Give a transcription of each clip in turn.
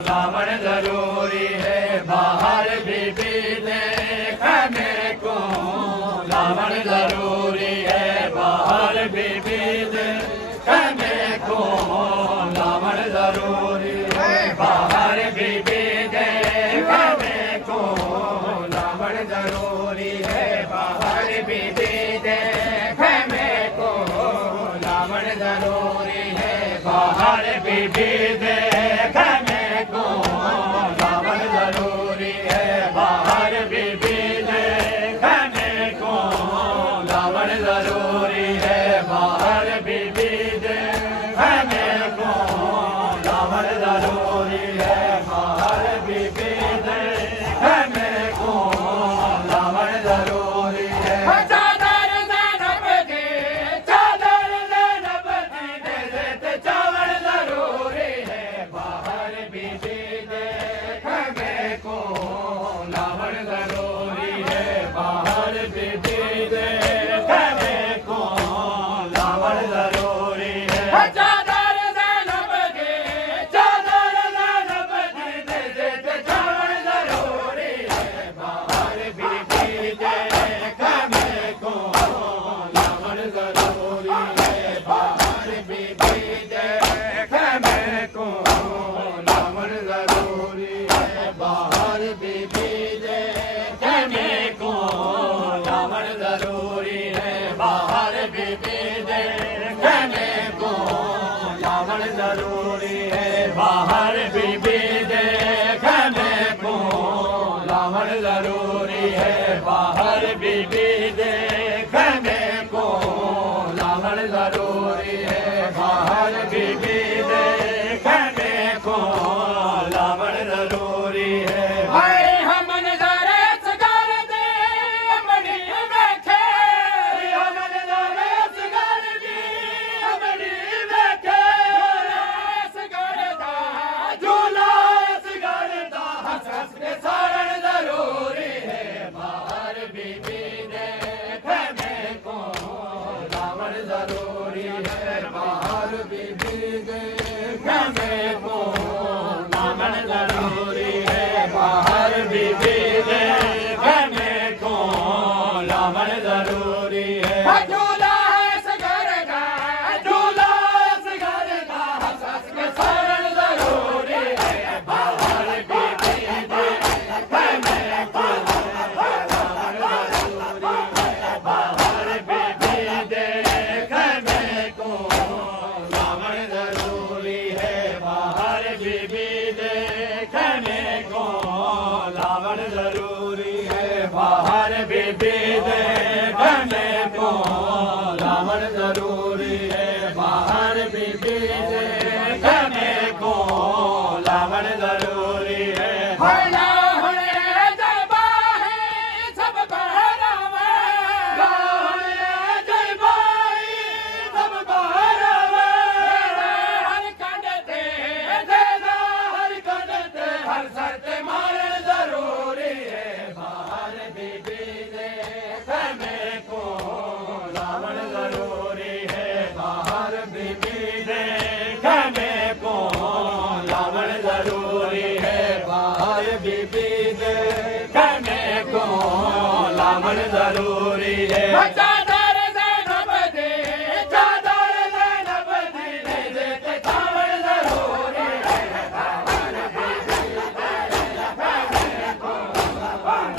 लावण जरूरी है बाहर बीबी देखने को। लावण जरूरी है बाहर बीबी देखने को। लावण जरूरी है बाहर बीबी देखने को। लावण जरूरी है बाहर बीबी देखने को। लावण जरूरी है बाहर बीबी देखने को। लावण जरूरी है बाहर बीबी देखने को। लावण जरूरी है बाहर बीबी देखने को। लावण जरूरी है बाहर बीबी देखने को। लावण जरूरी है चादर ज़ैनब की, चादर ज़ैनब की दे देते चावल जरूरी है बाहर बीबी देखने को। लावण जरूरी है बाहर बीबी देखने को। लावण जरूरी है चादर ज़ैनब की, चादर ज़ैनब की दे देते चावल जरूरी है बाहर बीबी देखने को। लावण जरूरी है बाहर बीबी देखने को। लावण जरूरी है बाहर बीबी देखने को। लावण जरूरी है बाहर बीबी देखने को। लावण जरूरी है बाहर बीबी देखने को। लावण जरूरी है बाहर बीबी देखने को। लावण जरूरी है बाहर बीबी देखने को। लावण जरूरी है भाई हमन जरे सगार दे अमड़ी बैठे। हमन जरे सगार दी अमड़ी बैठे। सगार दा झूला सगार दा हंस हंस के सारण जरूरी है बाहर बीबी देखने को। लावण जरूरी है बाहर बीबी देखने को। लावण जरूरी है बाहर बीबी देखने को। लावण जरूरी है झूला सगार दा, झूला सगार दा हंस हंस के सारण जरूरी है बाहर बीबी देखने को। लावण जरूरी है बाहर बीबी देखने को। लावण जरूरी है बाहर बीबी देखने को। लावण जरूरी है बाहर बीबी देखने को। लावण जरूरी है बाहर बीबी देखने को। लावण जरूरी है सब बहरावे। जय बाई सब बहरावे। हर कंड ते देदा हर कंड ते हर सर ते मारे जरूरी है बाहर बीबी देखने को। लावण जरूरी है बाहर बीबी देखने को। लावण जरूरी है बाहर बीबी देखने को। लावण जरूरी है चादर ज़ैनब दी, चादर ज़ैनब दी दे देते चावल जरूरी है बाहर बीबी देखने को। लावण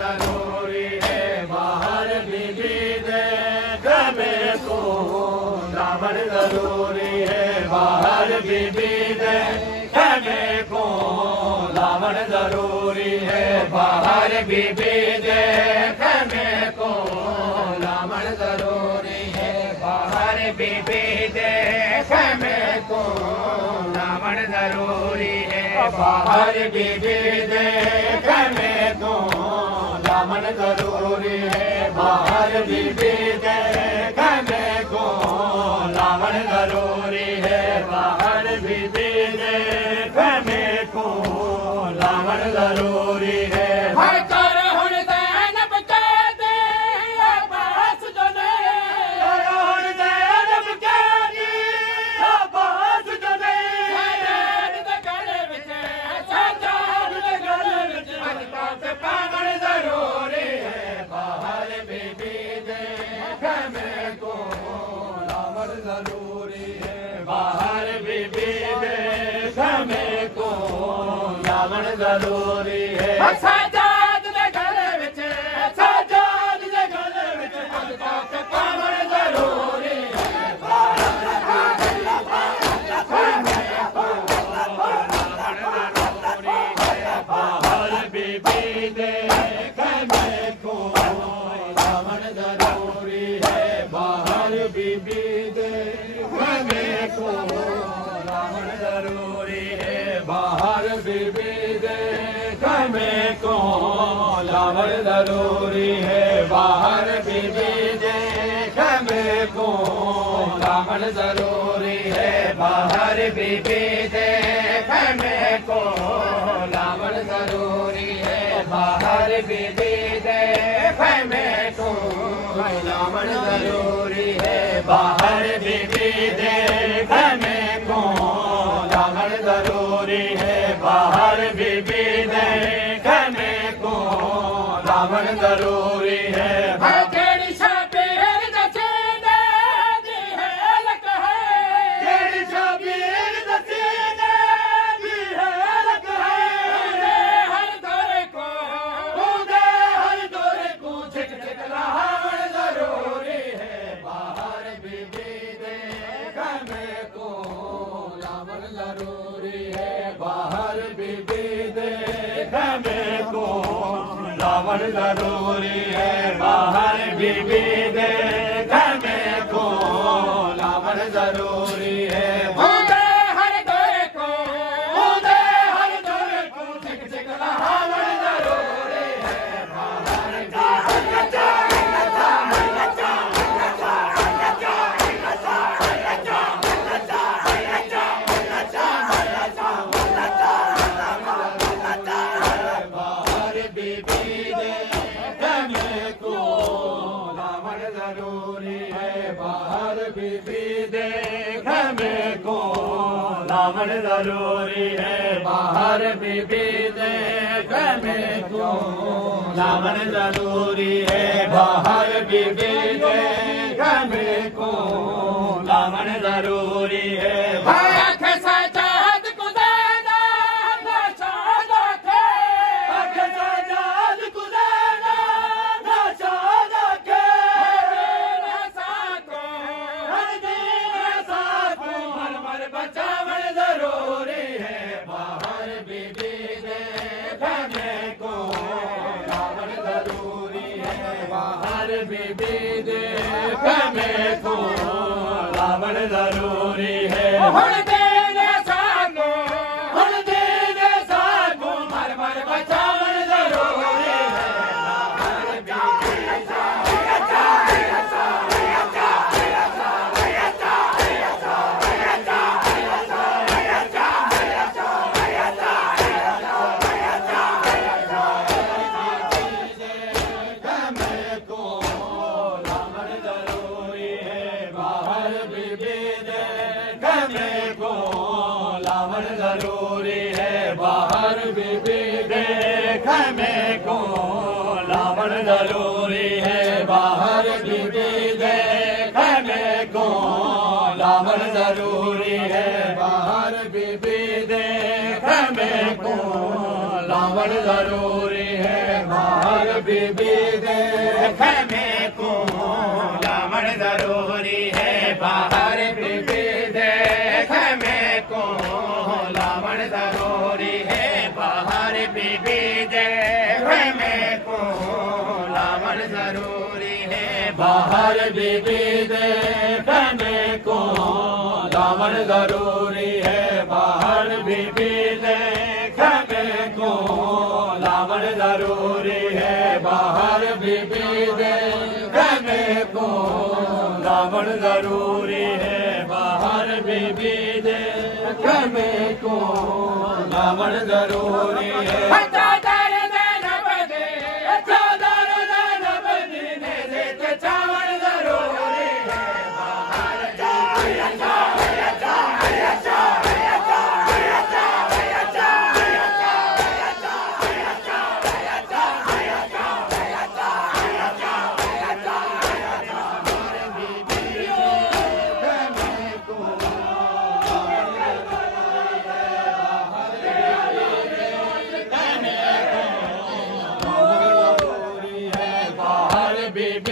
जरूरी है बाहर बीबी देखने को। लावण जरूरी है बाहर बीबी देखने को। लावण जरूरी है बाहर बीबी देखने को। लावण जरूरी है बाहर बीबी देखने को। लावण जरूरी है बाहर बीबी देखने को। लावण जरूरी है बाहर बीबी देखने को। लावण जरूरी है बाहर बीबी देखने को। लावण जरूरी है बाहर बीबी देखने को। लावण जरूरी है कर हुण ज़ैनब का दे अब्बास जो ने जरूरी है बाहर बीबी दे खैमे को लावण जरूरी है सजाद दे गले विच सजाद दे गले विच तक पावण जरूरी है बाहर बीबी दे खैमे को लावण जरूरी है बाहर बीबी दे खैमे को लावण जरूरी है बाहर बीबी दे खैमे को लावण जरूरी है बाहर बीबी दे खैमे को लावण जरूरी है बाहर बीबी दे खैमे को लावण जरूरी है बाहर बीबी दे खैमे को लावण जरूरी है बाहर बीबी दे खैमे को लावण जरूरी है बाहर बीबी दे खैमे को लावण जरूरी है जेड़ी शबीर दसीने दी हेलक है जेड़ी शबीर दसीने दी हेलक है हर दौर को झिक झिक लावण जरूरी है बाहर बीबी दे खैमे को लावण जरूरी है बाहर बीबी दे खैमे को लावण जरूरी है बाहर बीबी दे खैमे को लावण जरूरी है हर दौर को झिक झिक लावण जरूरी है बाहर बीबी दे खैमे को लावण जरूरी है बाहर बीबी दे खैमे को लावण जरूरी है बाहर बीबी दे खैमे को लावण जरूरी है बाहर बीबी दे खैमे को लावण जरूरी है बचावन जरूरी है बाहर बीबी दे खैमे को लावण जरूरी है बाहर बीबी दे खैमे को लावण जरूरी है हुण देने सागो मर मर बचावन जरूरी है जरूरी है बाहर बीबी दे खैमे को लावण जरूरी है बाहर बीबी दे खैमे को लावण जरूरी है बाहर बीबी दे खैमे को लावण जरूरी है बाहर बीबी दे खैमे को लावण जरूरी है बाहर बीबी दे खैमे को लावण जरूरी है बाहर बीबी दे खैमे को लावण जरूरी है बाहर बीबी दे खैमे को लावण जरूरी है बाहर बीबी दे खैमे को लावण जरूरी है बाहर बीबी दे खैमे को लावण जरूरी है बाहर बीबी दे खैमे को लावण जरूरी है चावल जरूरी है बीबी